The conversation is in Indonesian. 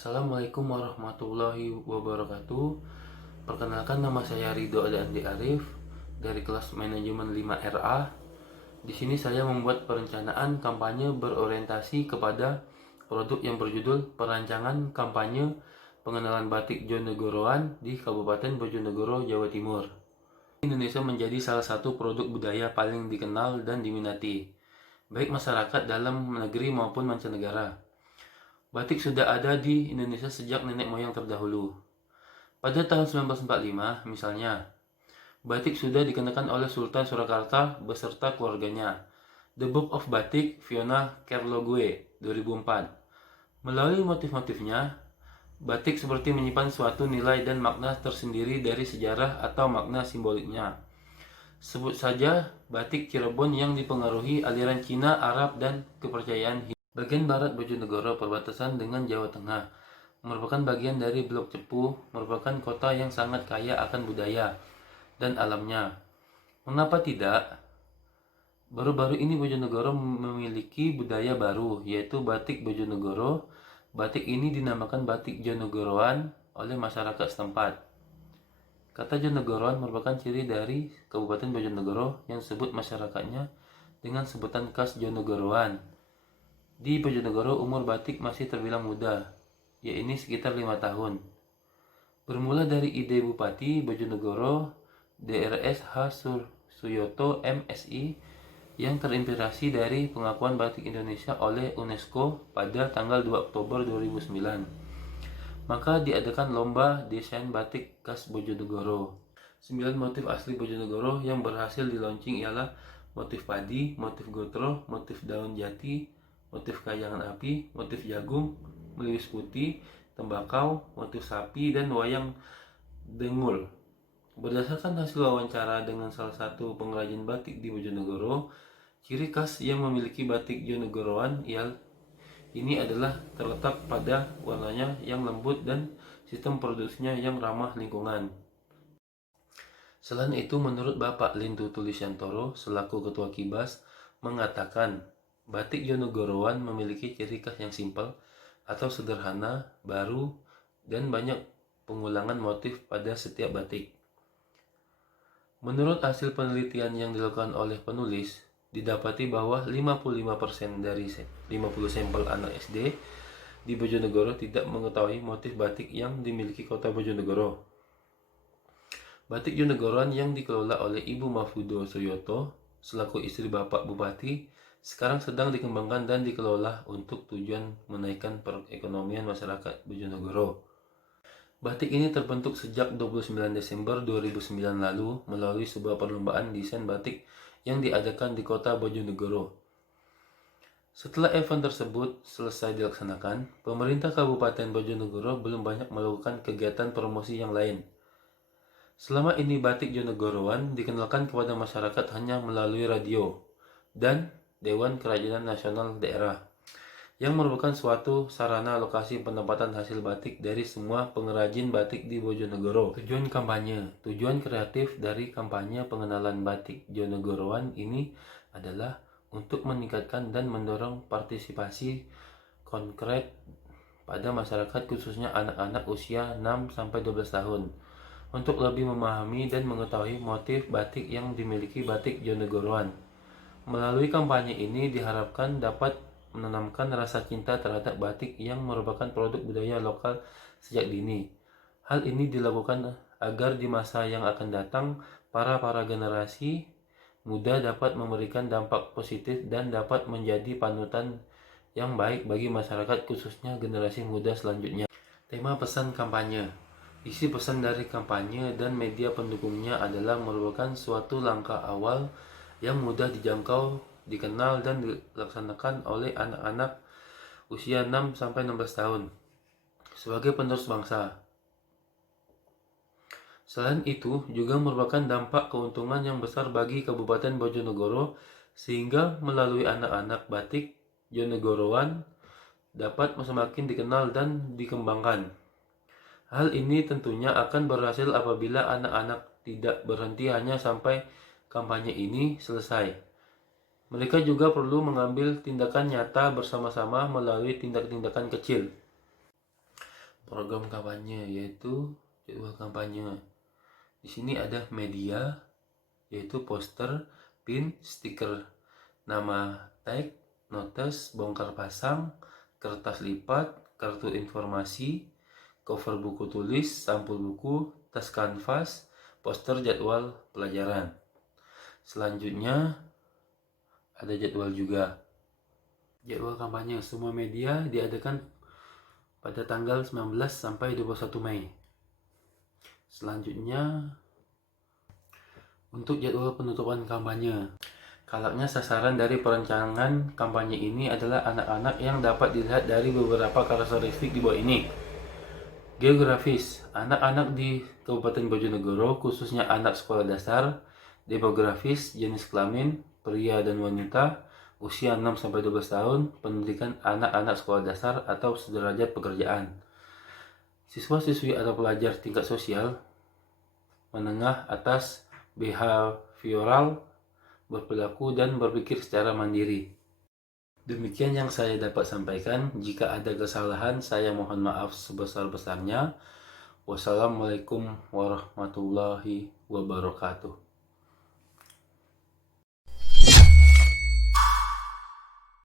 Assalamualaikum warahmatullahi wabarakatuh. Perkenalkan, nama saya Ridho Andi Arif dari kelas manajemen 5RA. Di sini saya membuat perencanaan kampanye berorientasi kepada produk yang berjudul Perancangan Kampanye Pengenalan Batik Jonegoroan di Kabupaten Bojonegoro, Jawa Timur. Indonesia menjadi salah satu produk budaya paling dikenal dan diminati, baik masyarakat dalam negeri maupun mancanegara. Batik sudah ada di Indonesia sejak nenek moyang terdahulu. Pada tahun 1945 misalnya, batik sudah dikenakan oleh Sultan Surakarta beserta keluarganya. The Book of Batik, Fiona Kerlogue, 2004. Melalui motif-motifnya, batik seperti menyimpan suatu nilai dan makna tersendiri dari sejarah atau makna simboliknya. Sebut saja batik Cirebon yang dipengaruhi aliran Cina, Arab, dan kepercayaan Hindu. Bagian barat Bojonegoro perbatasan dengan Jawa Tengah merupakan bagian dari Blok Cepu, merupakan kota yang sangat kaya akan budaya dan alamnya. Mengapa tidak? Baru-baru ini Bojonegoro memiliki budaya baru, yaitu batik Bojonegoro. Batik ini dinamakan batik Jonegoroan oleh masyarakat setempat. Kata Jonegoroan merupakan ciri dari Kabupaten Bojonegoro yang disebut masyarakatnya dengan sebutan khas Jonegoroan. Di Bojonegoro umur batik masih terbilang muda, yaitu sekitar 5 tahun. Bermula dari ide Bupati Bojonegoro Drs H. Suyoto MSI yang terinspirasi dari pengakuan batik Indonesia oleh UNESCO pada tanggal 2 Oktober 2009. Maka diadakan lomba desain batik khas Bojonegoro. 9 motif asli Bojonegoro yang berhasil di launching ialah motif padi, motif gotro, motif daun jati, motif kayangan api, motif jagung, meliwis putih, tembakau, motif sapi, dan wayang dengul. Berdasarkan hasil wawancara dengan salah satu pengrajin batik di Bojonegoro, ciri khas yang memiliki batik Jonegoroan ini adalah terletak pada warnanya yang lembut dan sistem produksinya yang ramah lingkungan. Selain itu, menurut Bapak Lindu Tulisyantoro selaku Ketua Kibas mengatakan, batik Jonegoroan memiliki ciri khas yang simpel atau sederhana, baru, dan banyak pengulangan motif pada setiap batik. Menurut hasil penelitian yang dilakukan oleh penulis, didapati bahwa 55% dari 50 sampel anak SD di Bojonegoro tidak mengetahui motif batik yang dimiliki kota Bojonegoro. Batik Jonegoroan yang dikelola oleh Ibu Mafudo Suyoto selaku istri Bapak Bupati sekarang sedang dikembangkan dan dikelola untuk tujuan menaikkan perekonomian masyarakat Bojonegoro. Batik ini terbentuk sejak 29 Desember 2009 lalu melalui sebuah perlombaan desain batik yang diadakan di kota Bojonegoro. Setelah event tersebut selesai dilaksanakan, pemerintah Kabupaten Bojonegoro belum banyak melakukan kegiatan promosi yang lain. Selama ini batik Jonegoroan dikenalkan kepada masyarakat hanya melalui radio dan Dewan Kerajinan Nasional Daerah, yang merupakan suatu sarana lokasi penempatan hasil batik dari semua pengrajin batik di Bojonegoro. Tujuan kampanye, tujuan kreatif dari kampanye pengenalan batik Jonegoroan ini adalah untuk meningkatkan dan mendorong partisipasi konkret pada masyarakat khususnya anak-anak usia 6-12 tahun untuk lebih memahami dan mengetahui motif batik yang dimiliki batik Jonegoroan. Melalui kampanye ini diharapkan dapat menanamkan rasa cinta terhadap batik yang merupakan produk budaya lokal sejak dini. Hal ini dilakukan agar di masa yang akan datang para generasi muda dapat memberikan dampak positif dan dapat menjadi panutan yang baik bagi masyarakat khususnya generasi muda selanjutnya. Tema pesan kampanye. Isi pesan dari kampanye dan media pendukungnya adalah merupakan suatu langkah awal yang mudah dijangkau, dikenal, dan dilaksanakan oleh anak-anak usia 6-16 tahun sebagai penerus bangsa. Selain itu, juga merupakan dampak keuntungan yang besar bagi Kabupaten Bojonegoro sehingga melalui anak-anak batik Jonegoroan dapat semakin dikenal dan dikembangkan. Hal ini tentunya akan berhasil apabila anak-anak tidak berhenti hanya sampai kampanye ini selesai. Mereka juga perlu mengambil tindakan nyata bersama-sama melalui tindak-tindakan kecil. program kampanye, yaitu jadwal kampanye. Di sini ada media, yaitu poster, pin, stiker, nama tag, notes, bongkar pasang, kertas lipat, kartu informasi, cover buku tulis, sampul buku, tas kanvas, poster jadwal pelajaran. Selanjutnya ada jadwal juga. Jadwal kampanye semua media diadakan pada tanggal 19 sampai 21 Mei. Selanjutnya untuk jadwal penutupan kampanye. Kalaunya sasaran dari perencanaan kampanye ini adalah anak-anak yang dapat dilihat dari beberapa karakteristik di bawah ini. Geografis, anak-anak di Kabupaten Bojonegoro, khususnya anak sekolah dasar. Demografis, jenis kelamin, pria dan wanita, usia 6-12 tahun, pendidikan anak-anak sekolah dasar atau sederajat pekerjaan. Siswa-siswi atau pelajar tingkat sosial menengah atas, behavioral, berperilaku dan berpikir secara mandiri. Demikian yang saya dapat sampaikan. Jika ada kesalahan, saya mohon maaf sebesar-besarnya. Wassalamualaikum warahmatullahi wabarakatuh.